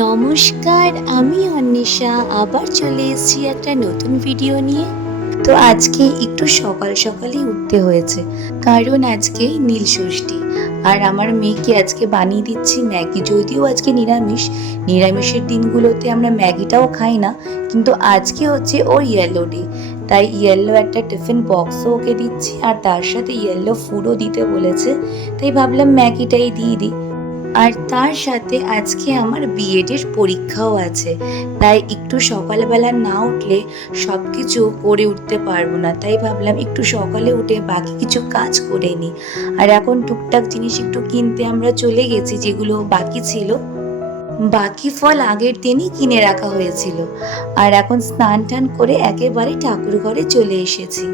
নমস্কার, আমি অন্বেষা আবার চলে এসেছি একটা নতুন ভিডিও নিয়ে। তো আজকে একটু সকাল সকালই উঠতে হয়েছে, কারণ আজকে নীলষষ্ঠী। আর আমার মেয়েকে আজকে বানিয়ে দিচ্ছি ম্যাগি। যদিও আজকে নিরামিষের দিনগুলোতে আমরা ম্যাগিটাও খাই না, কিন্তু আজকে হচ্ছে ওর ইয়েলো ডে, তাই ইয়েলো একটা টিফিন বক্সও ওকে দিচ্ছি, আর তার সাথে ইয়েলো ফুডও দিতে বলেছে, তাই ভাবলাম ম্যাগিটাই দিয়ে দিই। আর তার সাথে আজকে আমার বিএডের পরীক্ষাও আছে, তাই একটু সকালবেলা না উঠলে সব কিছু করে উঠতে পারবো না, তাই ভাবলাম একটু সকালে উঠে বাকি কিছু কাজ করে নিই। আর এখন টুকটাক জিনিস একটু কিনতে আমরা চলে গেছি, যেগুলো বাকি ছিল। বাকি ফল আগের দিনই কিনে রাখা হয়েছিল। আর এখন স্নান টান করে একেবারে ঠাকুর ঘরে চলে এসেছি।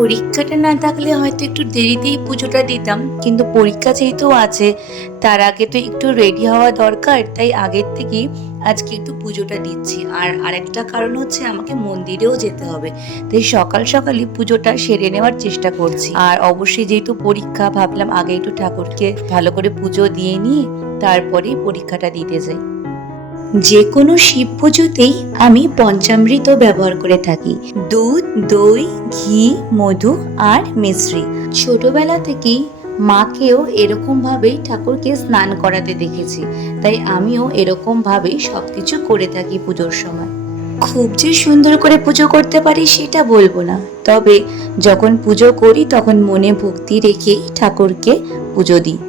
পরীক্ষাটা না থাকলে হয়তো একটু দেরিতেই পুজোটা দিতাম, কিন্তু পরীক্ষা যেহেতু আছে তার আগে তো একটু রেডি হওয়া দরকার, তাই আগের থেকেই আজকে একটু পুজোটা দিচ্ছি। আর আরেকটা কারণ হচ্ছে আমাকে মন্দিরেও যেতে হবে, তাই সকাল সকালই পুজোটা সেরে নেওয়ার চেষ্টা করছি। আর অবশ্যই যেহেতু পরীক্ষা, ভাবলাম আগে একটু ঠাকুরকে ভালো করে পুজো দিয়ে নিয়ে তারপরেই পরীক্ষাটা দিতে যাই। যে কোনো শিব পুজোতেই আমি পঞ্চামৃত ব্যবহার করে থাকি: দুধ, দই, ঘি, মধু আর মিশ্রি। ছোটবেলা থেকেই মাকেও এরকম ভাবেই ঠাকুরকে স্নান করাতে দেখেছি, তাই আমিও এরকম ভাবেই সবকিছু করে থাকি পুজোর সময়। খুব যে সুন্দর করে পুজো করতে পারি সেটা বলবো না, তবে যখন পুজো করি তখন মনে ভক্তি রেখেই ঠাকুরকে পুজো দিই।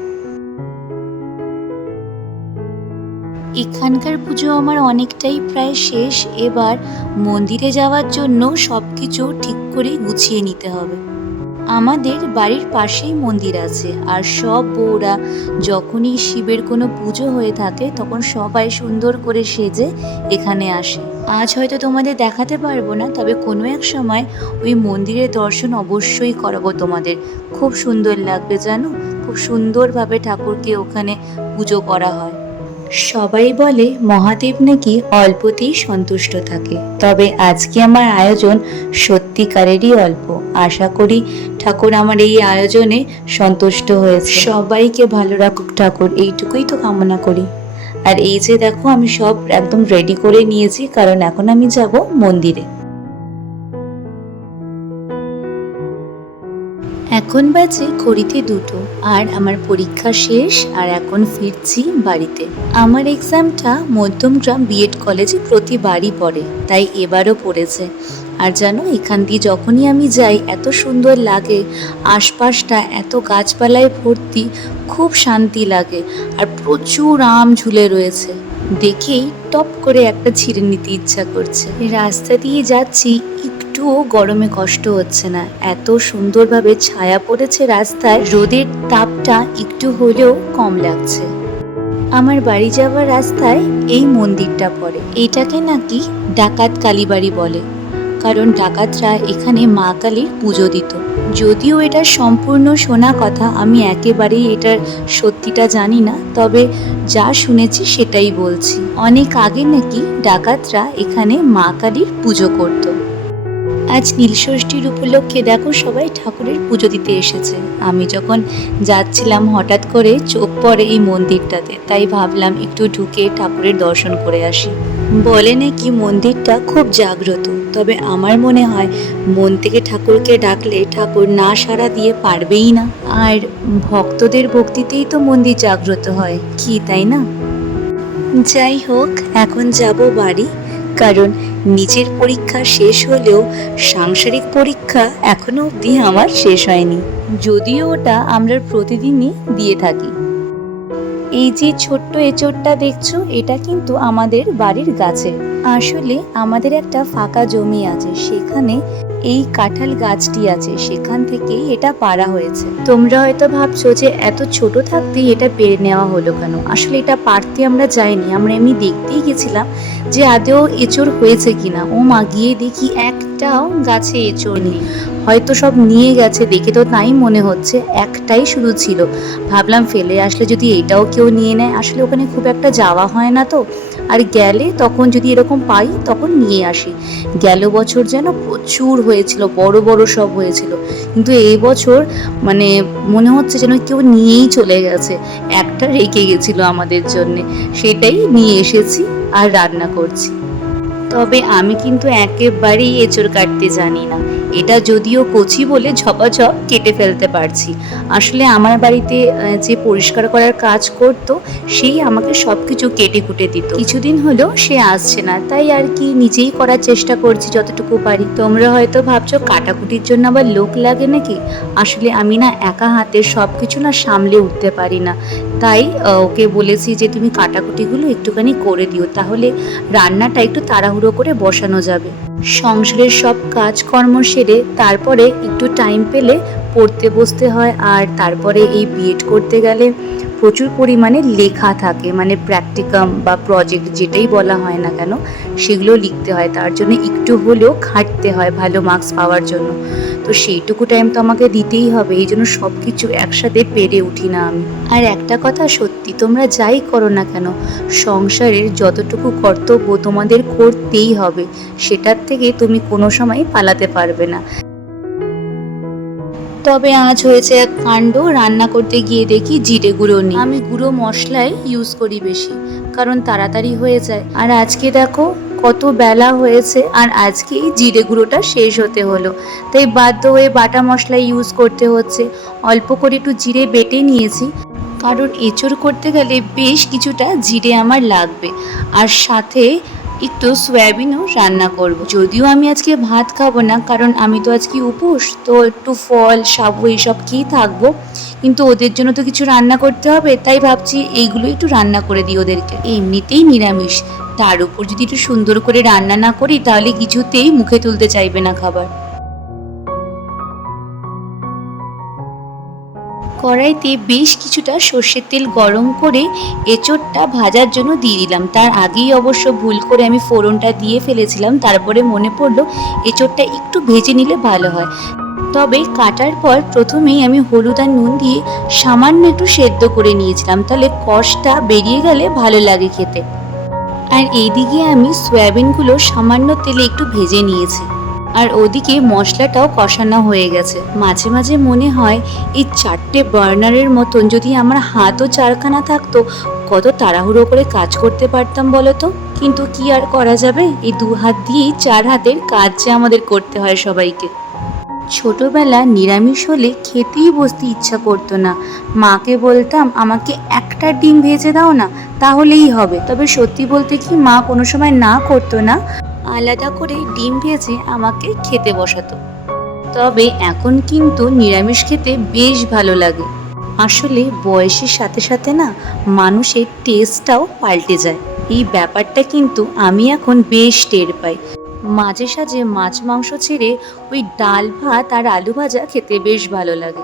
এখানকার পুজো আমার অনেকটাই প্রায় শেষ। এবার মন্দিরে যাওয়ার জন্য সব কিছু ঠিক করে গুছিয়ে নিতে হবে। আমাদের বাড়ির পাশেই মন্দির আছে, আর সব বউরা যখনই শিবের কোনো পুজো হয়ে থাকে তখন সবাই সুন্দর করে সেজে এখানে আসে। আজ হয়তো তোমাদের দেখাতে পারবো না, তবে কোনো এক সময় ওই মন্দিরের দর্শন অবশ্যই করাবো তোমাদের। খুব সুন্দর লাগবে জানো, খুব সুন্দরভাবে ঠাকুরকে ওখানে পুজো করা হয়। সবাই বলে মহাদেব নাকি অল্পতেই সন্তুষ্ট থাকে, তবে আজকে আমার আয়োজন সত্যিকারেরই অল্প। আশা করি ঠাকুর আমার এই আয়োজনে সন্তুষ্ট হয়েছে। সবাইকে ভালো রাখুক ঠাকুর, এইটুকুই তো কামনা করি। আর এই যে দেখো, আমি সব একদম রেডি করে নিয়েছি, কারণ এখন আমি যাব মন্দিরে। এখন বাজে ঘড়িতে 2টো, আর আমার পরীক্ষা শেষ, আর এখন ফিরছি বাড়িতে। আমার এক্সামটা মধ্যমগ্রাম বিএড কলেজে প্রতিবারই পড়ে, তাই এবারও পড়েছে। আর জানো, এখান দিয়ে যখনই আমি যাই এত সুন্দর লাগে, আশপাশটা এত গাছপালায় ভর্তি, খুব শান্তি লাগে। আর প্রচুর আম ঝুলে রয়েছে, দেখেই টপ করে একটা ছিঁড়ে নিতে ইচ্ছা করছে। রাস্তা দিয়ে যাচ্ছি, একটুও গরমে কষ্ট হচ্ছে না, এত সুন্দরভাবে ছায়া পড়েছে রাস্তায়, রোদের তাপটা একটু হলেও কম লাগছে। আমার বাড়ি যাওয়ার রাস্তায় এই মন্দিরটা পড়ে। এটাকে নাকি ডাকাত কালীবাড়ি বলে, কারণ ডাকাতরা এখানে মা কালীর পুজো দিত। যদিও এটা সম্পূর্ণ শোনা কথা, আমি একেবারেই এটার সত্যিটা জানি না, তবে যা শুনেছি সেটাই বলছি। অনেক আগে নাকি ডাকাতরা এখানে মা কালীর পুজো করত। আজ নীলষষ্ঠীর উপলক্ষে দেখো সবাই ঠাকুরের পুজো দিতে এসেছে। আমি যখন যাচ্ছিলাম হঠাৎ করে চোখ পড়ে এই মন্দিরটাতে, তাই ভাবলাম একটু ঢুকে ঠাকুরের দর্শন করে আসি। বলে নাকি মন্দিরটা খুব জাগ্রত, তবে আমার মনে হয় মন থেকে ঠাকুরকে ডাকলে ঠাকুর না সাড়া দিয়ে পারবেই না। আর ভক্তদের ভক্তিতেই তো মন্দির জাগ্রত হয়, কি তাই না? যাই হোক, এখন যাব বাড়ি, কারণ নিজের পরীক্ষা শেষ হলেও সাংসারিক পরীক্ষা এখনো অবধি আমার শেষ হয়নি, যদিও ওটা আমরা প্রতিদিনই দিয়ে থাকি। এই যে ছোট্ট এঁচোড়টা দেখছো, এটা কিন্তু আমাদের বাড়ির গাছে। আসলে আমাদের একটা ফাঁকা জমি আছে, সেখানে এই কাঁঠাল গাছটি আছে, সেখান থেকেই এটা পাড়া হয়েছে। তোমরা হয়তো ভাবছো যে এত ছোট থাকতেই এটা পেরে নেওয়া হলো কেন। আসলে এটা পাড়তে আমরা যাইনি, আমরা এমনি দেখতেই গেছিলাম যে আদৌ এঁচোড় হয়েছে কিনা। ও মা, গিয়ে দেখি একটাও গাছে এঁচোড় নেই, হয়তো সব নিয়ে গেছে, দেখে তো তাই মনে হচ্ছে। একটাই শুধু ছিল, ভাবলাম ফেলে আসলে যদি এটাও কেউ নিয়ে নেয়। আসলে ওখানে খুব একটা যাওয়া হয় না তো, আর গেলে তখন যদি এরকম পাই তখন নিয়ে আসি। গেল বছর যেন প্রচুর হয়েছিল, বড় বড় সব হয়েছিল, কিন্তু এই বছর মানে মনে হচ্ছে যেন কেউ নিয়েই চলে গেছে। একটা রেখে গেছিল আমাদের জন্যে, সেটাই নিয়ে এসেছি আর রান্না করছি। তবে আমি কিন্তু একেবারেই এঁচড় কাটতে জানি না। এটা যদিও কচি বলে ঝপাঝপ কেটে ফেলতে পারছি। আসলে আমার বাড়িতে যে পরিষ্কার করার কাজ করতো সেই আমাকে সব কিছু কেটে কুটে দিত। কিছুদিন হলো সে আসছে না, তাই আর কি নিজেই করার চেষ্টা করছি যতটুকু পারি। তোমরা হয়তো ভাবছো কাটাকুটির জন্য আবার লোক লাগে নাকি। আসলে আমি না একা হাতে সব কিছু না সামলে উঠতে পারি না, তাই ওকে বলেছি যে তুমি কাটাকুটিগুলো একটুখানি করে দিও, তাহলে রান্নাটা একটু তাড়াহুড়ো করে বসানো যাবে। সংসারের সব কাজকর্ম সেরে তারপরে একটু টাইম পেলে পড়তে বসতে হয়। আর তারপরে এই বিএড করতে গেলে প্রচুর পরিমাণে লেখা থাকে, মানে প্র্যাকটিকাম বা প্রজেক্ট যেটাই বলা হয় না কেন সেগুলো লিখতে হয়। তার জন্য একটু হলেও খাটতে হয় ভালো মার্কস পাওয়ার জন্য। তো সেইটুকু টাইম তো আমাকে দিতেই হবে, এই জন্য সব কিছু একসাথে পেরে উঠি না আমি। আর একটা কথা সত্যি, তোমরা যাই করো না কেন সংসারের যতটুকু কর্তব্য তোমাদের করতেই হবে, সেটার থেকে তুমি কোনো সময় পালাতে পারবে না। তবে আজ হয়েছে এক কাণ্ড, রান্না করতে গিয়ে দেখি জিরে গুঁড়ো নেই। আমি গুঁড়ো মশলাই ইউজ করি বেশি, কারণ তাড়াতাড়ি হয়ে যায়। আর আজকে দেখো কত বেলা হয়েছে আর আজকেই জিরে গুঁড়োটা শেষ হতে হলো, তাই বাধ্য হয়ে বাটা মশলা ইউজ করতে হচ্ছে। অল্প করে একটু জিরে বেটে নিয়েছি, কারণ এঁচড় করতে গেলে বেশ কিছুটা জিরে আমার লাগবে। আর সাথে একটু সয়াবিনও রান্না করব। যদিও আমি আজকে ভাত খাবো না, কারণ আমি তো আজকে উপোস, তো একটু ফল সাবু এইসব খেয়েই থাকবো, কিন্তু ওদের জন্য তো কিছু রান্না করতে হবে, তাই ভাবছি এইগুলো একটু রান্না করে দিই ওদেরকে। এমনিতেই নিরামিষ, তার উপর যদি একটু সুন্দর করে রান্না না করি তাহলে কিছুতেই মুখে তুলতে চাইবে না খাবার। কড়াইতে বেশ কিছুটা সর্ষের তেল গরম করে এঁচড়টা ভাজার জন্য দিয়ে দিলাম। তার আগেই অবশ্য ভুল করে আমি ফোড়নটা দিয়ে ফেলেছিলাম, তারপরে মনে পড়লো এঁচড়টা একটু ভেজে নিলে ভালো হয়। তবে কাটার পর প্রথমেই আমি হলুদ আর নুন দিয়ে সামান্য একটু সেদ্ধ করে নিয়েছিলাম, তাহলে কষটা বেরিয়ে গেলে ভালো লাগে খেতে। আর এইদিকে আমি সয়াবিনগুলো সামান্য তেলে একটু ভেজে নিয়েছি, আর ওদিকে মশলাটাও কষানো হয়ে গেছে। মাঝে মাঝে মনে হয় এই 4টে বার্নারের মতন যদি আমার হাতও 4খানা থাকতো, কত তাড়াহুড়ো করে কাজ করতে পারতাম বলো তো। কিন্তু কি আর করা যাবে, এই 2 হাত দিয়েই 4 হাতের কাজ যে আমাদের করতে হয় সবাইকে। ছোটবেলা নিরামিষ হলে খেতেই বসতে ইচ্ছা করতো না। মাকে বলতাম আমাকে একটা ডিম ভেজে দাও না, তাহলেই হবে। তবে সত্যি বলতে কি মা কোনো সময় না করতো না, আলাদা করে ডিম ভেজে আমাকে খেতে বসাতো। তবে এখন কিন্তু নিরামিষ খেতে বেশ ভালো লাগে। আসলে বয়সের সাথে সাথে না মানুষের টেস্টটাও পাল্টে যায়, এই ব্যাপারটা কিন্তু আমি এখন বেশ টের পাই। মাঝে সাঝে মাছ মাংস ছেড়ে ওই ডাল ভাত আর আলু ভাজা খেতে বেশ ভালো লাগে।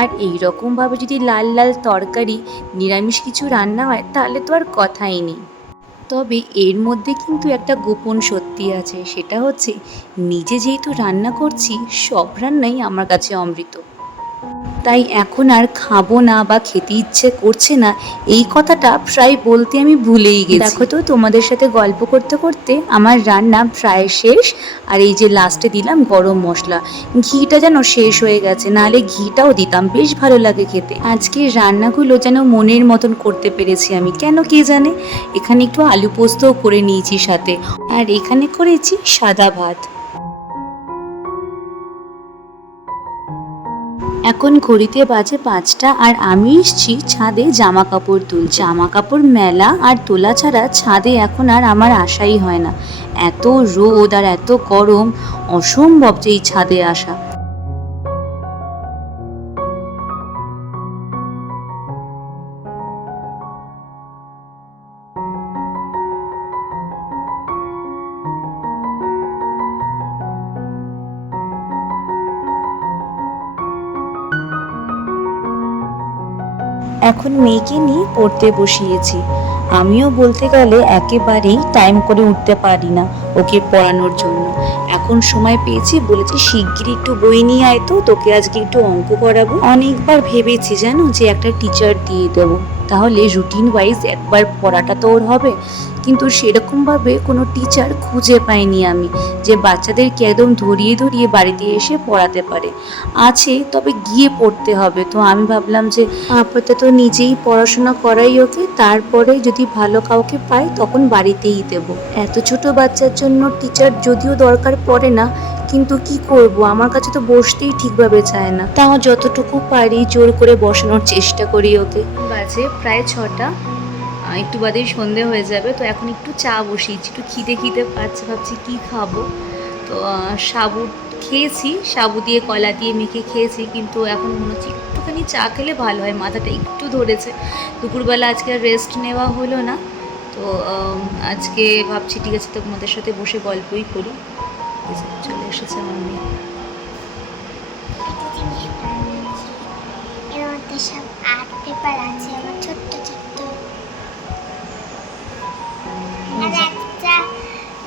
আর এই রকমভাবে যদি লাল লাল তরকারি নিরামিষ কিছু রান্না হয় তাহলে তো আর কথাই নেই। তবে এর মধ্যে কিন্তু একটা গোপন সত্যি আছে, সেটা হচ্ছে নিজে যেহেতু রান্না করছি সব রান্নাই আমার কাছে অমৃত। তাই এখন আর খাবো না বা খেতে ইচ্ছে করছে না এই কথাটা প্রায় বলতে আমি ভুলেই গেছি। দেখো তো তোমাদের সাথে গল্প করতে করতে আমার রান্না প্রায় শেষ। আর এই যে লাস্টে দিলাম গরম মশলা, ঘিটা যেন শেষ হয়ে গেছে, নাহলে ঘিটাও দিতাম, বেশ ভালো লাগে খেতে। আজকে রান্নাগুলো যেন মনের মতন করতে পেরেছি আমি, কেন কে জানে। এখানে একটু আলু পোস্তও করে নিয়েছি সাথে, আর এখানে করেছি সাদা ভাত। এখন ঘড়িতে বাজে 5টা আর আমি এসছি ছাদে জামা কাপড় তুলছি। জামা কাপড় মেলা আর তোলা ছাড়া ছাদে এখন আর আমার আশাই হয় না। এত রোদ আর এত গরম, অসম্ভব যে এই ছাদে আসা। এখন মেয়েকে নিয়ে পড়তে বসিয়েছি। আমিও বলতে গেলে একেবারেই টাইম করে উঠতে পারি না ওকে পড়ানোর জন্য। এখন সময় পেয়েছি, বলেছি শিগগিরই একটু বই নিয়ে আয় তো, তোকে আজকে একটু অঙ্ক করাবো। অনেকবার ভেবেছি জানো যে একটা টিচার দিয়ে দেবো, তাহলে রুটিন ওয়াইজ একবার পড়াটা তো ওর হবে। কিন্তু সেরকমভাবে কোনো টিচার খুঁজে পাইনি আমি যে বাচ্চাদেরকে একদম ধরিয়ে ধরিয়ে বাড়িতে এসে পড়াতে পারে। আছে, তবে গিয়ে পড়তে হবে। তো আমি ভাবলাম যে আপাতত নিজেই পড়াশোনা করাই ওকে, তারপরে যদি ভালো কাউকে পাই তখন বাড়িতেই দেবো। এত ছোট বাচ্চার জন্য টিচার যদিও দরকার পড়ে না, কিন্তু কি করব, আমার কাছে তো বসতেই ঠিকভাবে চায় না। তাও যতটুকু পারি জোর করে বসানোর চেষ্টা করি ওকে। বাজে প্রায় 6টা, একটু বাদেই সন্ধে হয়ে যাবে। তো এখন একটু চা বসিয়েছি, একটু খিদে খিদে পাচ্ছে, ভাবছি কি খাবো। তো সাবু খেয়েছি, সাবু দিয়ে কলা দিয়ে মেখে খেয়েছি, কিন্তু এখন মনে হচ্ছে একটুখানি চা খেলে ভালো হয়, মাথাটা একটু ধরেছে। দুপুরবেলা আজকে আর রেস্ট নেওয়া হলো না, তো আজকে ভাবছি ঠিক আছে তোমাদের সাথে বসে গল্পই করি। চলে এসেছে আমার মেয়ে। এর মধ্যে সব আর্ট পেপার আছে আমার ছোট্ট ছোট্ট, আর একটা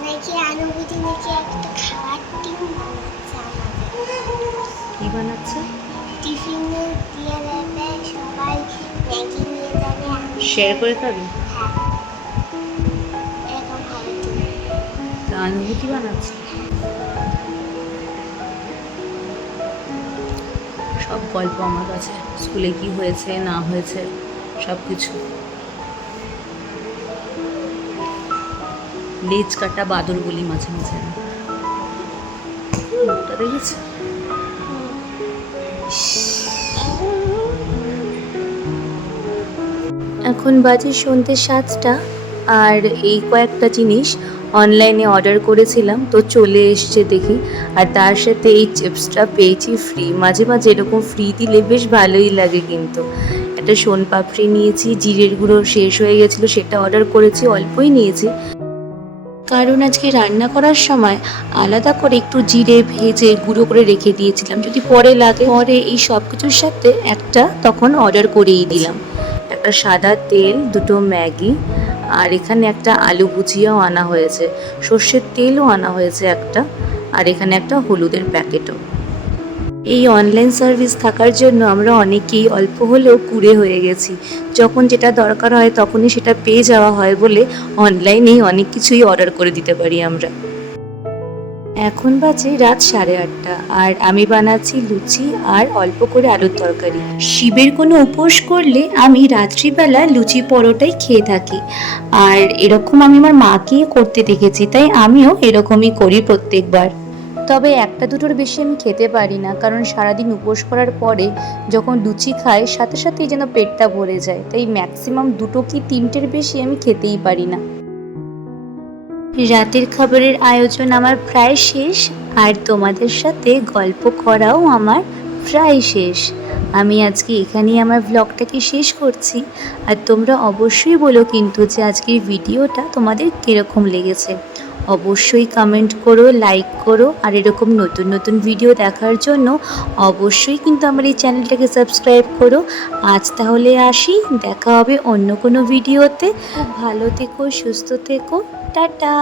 নাকি অনুভূতি নাকি একটা খাওয়ার টিম বানাচ্ছে আমাদের। কি বানাচ্ছে? টিফিনে দিয়ে দেবে, সবাই ম্যাগি নিয়ে যাবে, শেয়ার করে খাবি? হ্যাঁ এরকম ভালো টিম। তা অনুভূতি বানাচ্ছে। সব গল্প আমার কাছে, স্কুলে কি হয়েছে না হয়েছে সব কিছু। লেজ কাটা বাদর বলি মাঝে মাঝে। মুখটা দেখেছি। এখন বাজে সন্ধ্যে 7টা, আর এই কয়েকটা জিনিস অনলাইনে অর্ডার করেছিলাম, তো চলে এসছে দেখি। আর তার সাথে এই চিপসটা পেয়েছি ফ্রি। মাঝে মাঝে এরকম ফ্রি দিলে বেশ ভালোই লাগে। কিন্তু একটা সোনপাপড়ি নিয়েছি, জিরের গুঁড়ো শেষ হয়ে গেছিলো, সেটা অর্ডার করেছি, অল্পই নিয়েছি, কারণ আজকে রান্না করার সময় আলাদা করে একটু জিরে ভেজে গুঁড়ো করে রেখে দিয়েছিলাম, যদি পরে লাগে। পরে এই সব কিছুর সাথে একটা তখন অর্ডার করেই দিলাম, একটা সাদা তেল, 2টো ম্যাগি, আর এখানে একটা আলু ভুজিয়াও আনা হয়েছে, সর্ষের তেলও আনা হয়েছে একটা, আর এখানে একটা হলুদের প্যাকেটও। এই অনলাইন সার্ভিস থাকার জন্য আমরা অনেকেই অল্প হলেও কুঁড়ে হয়ে গেছি। যখন যেটা দরকার হয় তখনই সেটা পেয়ে যাওয়া হয় বলে অনলাইনেই অনেক কিছুই অর্ডার করে দিতে পারি আমরা। এখন বাজে রাত 8:30, আর আমি বানাচ্ছি লুচি আর অল্প করে আলুর তরকারি। শিবের কোনো উপোস করলে আমি রাত্রিবেলা লুচি পরোটাই খেয়ে থাকি, আর এরকম আমি আমার মাকে করতে দেখেছি, তাই আমিও এরকমই করি প্রত্যেকবার। তবে একটা দুটোর বেশি আমি খেতে পারি না, কারণ সারাদিন উপোস করার পরে যখন লুচি খাই সাথে সাথেই যেন পেটটা ভরে যায়, তাই ম্যাক্সিমাম 2 কি 3টের বেশি আমি খেতেই পারি না। রাতের খাবারের আয়োজন আমার প্রায় শেষ, আর তোমাদের সাথে গল্প করাও আমার প্রায় শেষ। আমি আজকে এখানেই আমার ব্লগটাকে শেষ করছি, আর তোমরা অবশ্যই বলো কিন্তু যে আজকের ভিডিওটা তোমাদের কীরকম লেগেছে। অবশ্যই কমেন্ট করো, লাইক করো, আর এরকম নতুন নতুন ভিডিও দেখার জন্য অবশ্যই কিন্তু আমার এই চ্যানেলটাকে সাবস্ক্রাইব করো। আজ তাহলে আসি, দেখা হবে অন্য কোনো ভিডিওতে। খুব ভালো থেকো, সুস্থ থেকো, টাটা।